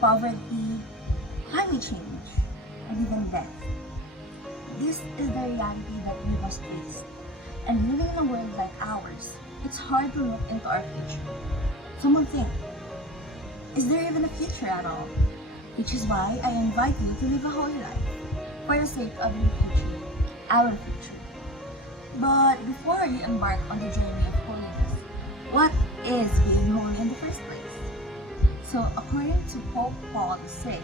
poverty, climate change, and even death. This is the reality that we must face. And living in a world like ours, it's hard to look into our future. Someone think, is there even a future at all? Which is why I invite you to live a holy life for the sake of your future, our future. But before you embark on the journey of holiness, what is being holy in the first place? So according to Pope Paul VI,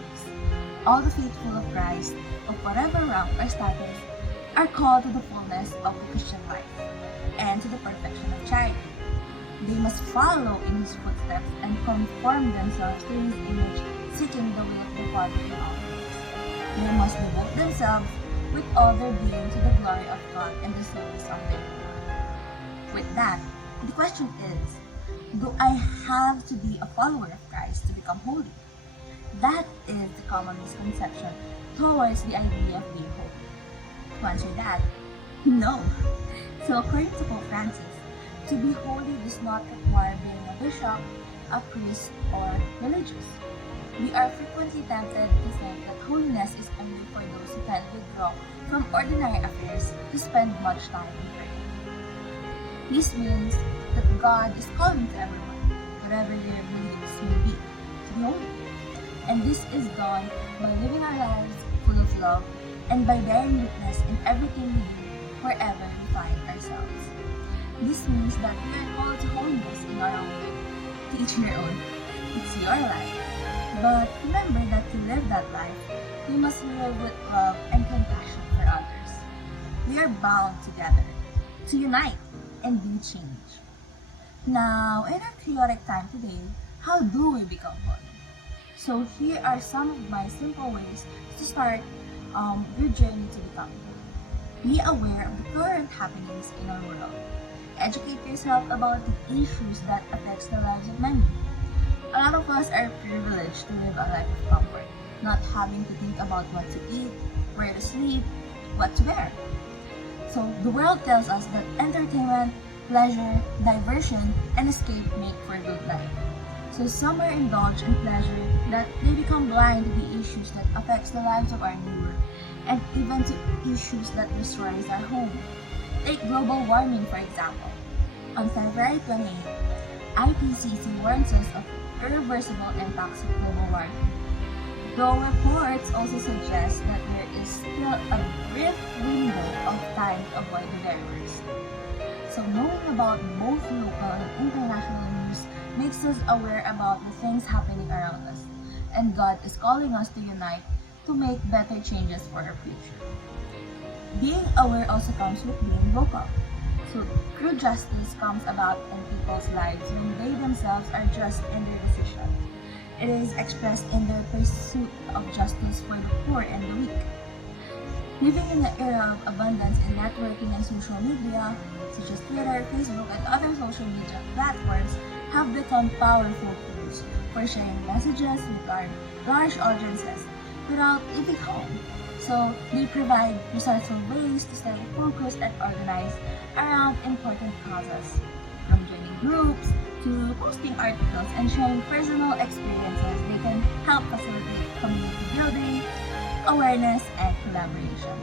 all the faithful of Christ, of whatever rank or status, are called to the fullness of the Christian life and to the perfection of charity. They must follow in his footsteps and conform themselves to his image, seeking the will of the Father in all things. They must devote themselves with all their being to the glory of God and the service of their neighbor. With that, the question is, do I have to be a follower of Christ to become holy? That is the common misconception towards the idea of being holy. To answer that, no. So according to Pope Francis, to be holy does not require being a bishop, a priest, or religious. We are frequently tempted to think that holiness is only for those who can withdraw from ordinary affairs to spend much time in prayer. This means that God is calling to everyone, whatever their beliefs may be, to be holy. And this is done by living our lives full of love and by bearing witness in everything we do wherever we find ourselves. This means that we are called to holiness in our own way. To each their own. It's your life. But remember that to live that life, we must live with love and compassion for others. We are bound together to unite and do change. Now, in our chaotic time today, how do we become holy? So here are some of my simple ways to start your journey to become holy. Be aware of the current happenings in our world. Educate yourself about the issues that affects the lives of many. A lot of us are privileged to live a life of comfort, not having to think about what to eat, where to sleep, what to wear. So the world tells us that entertainment, pleasure, diversion, and escape make for a good life. So some are indulged in pleasure that they become blind to the issues that affects the lives of our neighbor, and even to issues that destroys our home. Take global warming for example. On February 28, IPCC warns us of irreversible and toxic global warming. Though reports also suggest that there is still a brief window of time to avoid the very worst. So knowing about both local and international news makes us aware about the things happening around us, and God is calling us to unite to make better changes for our future. Being aware also comes with being vocal. So true justice comes about in people's lives when they themselves are just in their decision. It is expressed in their pursuit of justice for the poor and the weak. Living in the era of abundance in networking and social media, such as Twitter, Facebook, and other social media platforms, have become powerful tools for sharing messages with large audiences without leaving home. So they provide resourceful ways to stay focused and organized around important causes, from joining groups to posting articles and sharing personal experiences. They can help facilitate community building, awareness, and collaboration.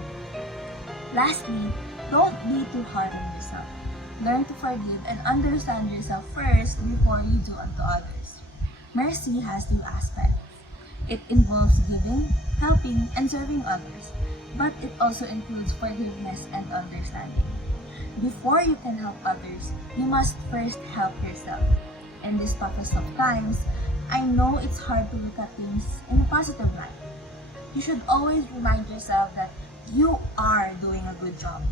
Lastly, don't be too hard on yourself. Learn to forgive and understand yourself first before you do unto others. Mercy has two aspects. It involves giving, helping, and serving others, but it also includes forgiveness and understanding. Before you can help others, you must first help yourself. In this toughest of times, I know it's hard to look at things in a positive light. You should always remind yourself that you are doing a good job.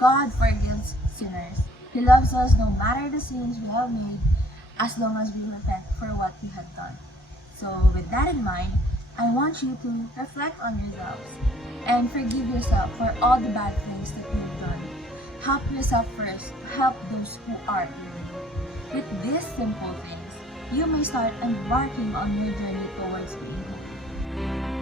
God forgives sinners. He loves us no matter the sins we have made, as long as we repent for what we have done. So with that in mind, I want you to reflect on yourselves and forgive yourself for all the bad things that you've done. Help yourself first to help those who are in need. With these simple things, you may start embarking on your journey towards being holy.